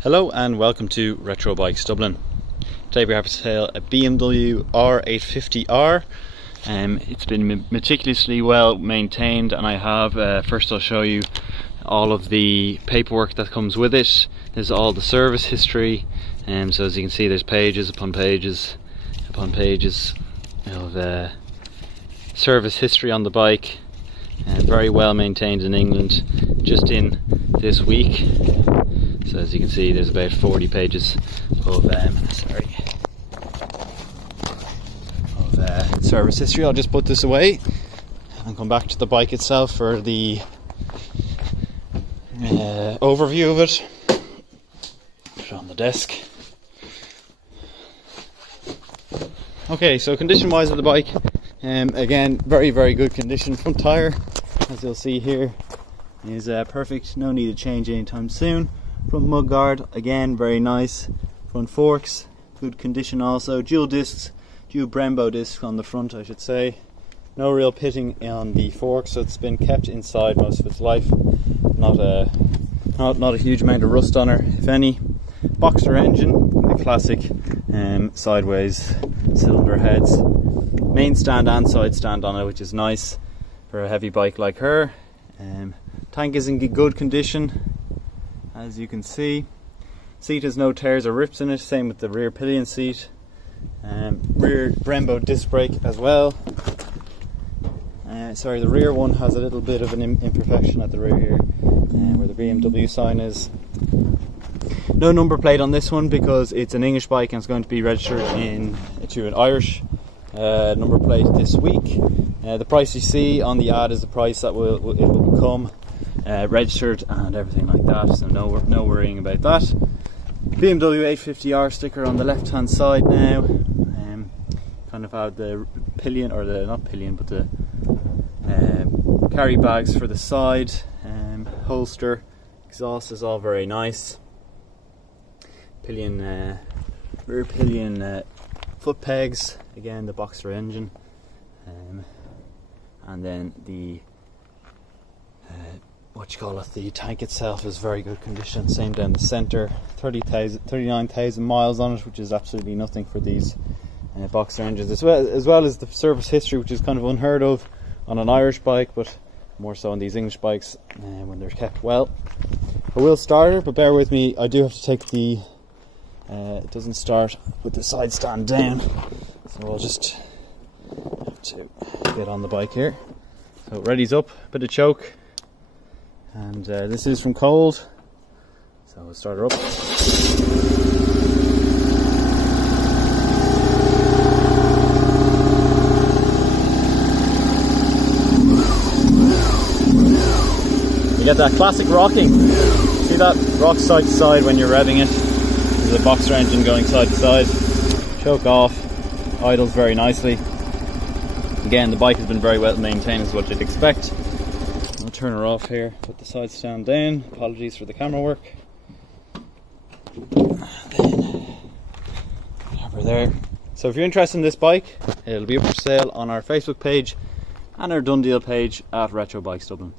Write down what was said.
Hello and welcome to Retro Bikes Dublin. Today we have for sale a BMW R850R. It's been meticulously well maintained, and I have, first I'll show you all of the paperwork that comes with it. There's all the service history, so as you can see there's pages upon pages upon pages of service history on the bike. Very well maintained in England, just in this week. So as you can see, there's about 40 pages of service history. I'll just put this away and come back to the bike itself for the overview of it. Put it on the desk. Okay, so condition wise of the bike, again, very good condition. Front tyre, as you'll see here, is perfect, no need to change anytime soon. Front mudguard, again, very nice. Front forks, good condition also. Dual discs, dual Brembo discs on the front, I should say. No real pitting on the forks, so it's been kept inside most of its life. Not a huge amount of rust on her, if any. Boxer engine, the classic sideways cylinder heads. Main stand and side stand on it, which is nice for a heavy bike like her. Tank is in good condition, as you can see. Seat has no tears or rips in it, same with the rear pillion seat. Rear Brembo disc brake as well. Sorry, the rear one has a little bit of an imperfection at the rear here, where the BMW sign is. No number plate on this one because it's an English bike and it's going to be registered to an Irish number plate this week. The price you see on the ad is the price that it will become registered and everything like that, so no worrying about that. BMW 850R sticker on the left hand side now. Kind of have the pillion, or the not pillion but the carry bags for the side, holster, exhaust is all very nice. Pillion, rear pillion foot pegs, again the Boxer engine, and then the the tank itself is very good condition, same down the centre. 39,000 miles on it, which is absolutely nothing for these Boxer engines, as well as the service history, which is kind of unheard of on an Irish bike, but more so on these English bikes when they're kept well. I will start her, but bear with me, I do have to take the it doesn't start with the side stand down, so I'll just have to get on the bike here. So ready's up, bit of choke, and this is from cold, so we'll start her up. You get that classic rocking. See that? Rock side to side when you're revving it. There's a Boxer engine going side to side. Choke off, idles very nicely. Again, the bike has been very well maintained, is what you'd expect. I'll turn her off here, put the side stand down. Apologies for the camera work. And then have her there. So if you're interested in this bike, it'll be up for sale on our Facebook page and our Done Deal page at Retro Bikes Dublin.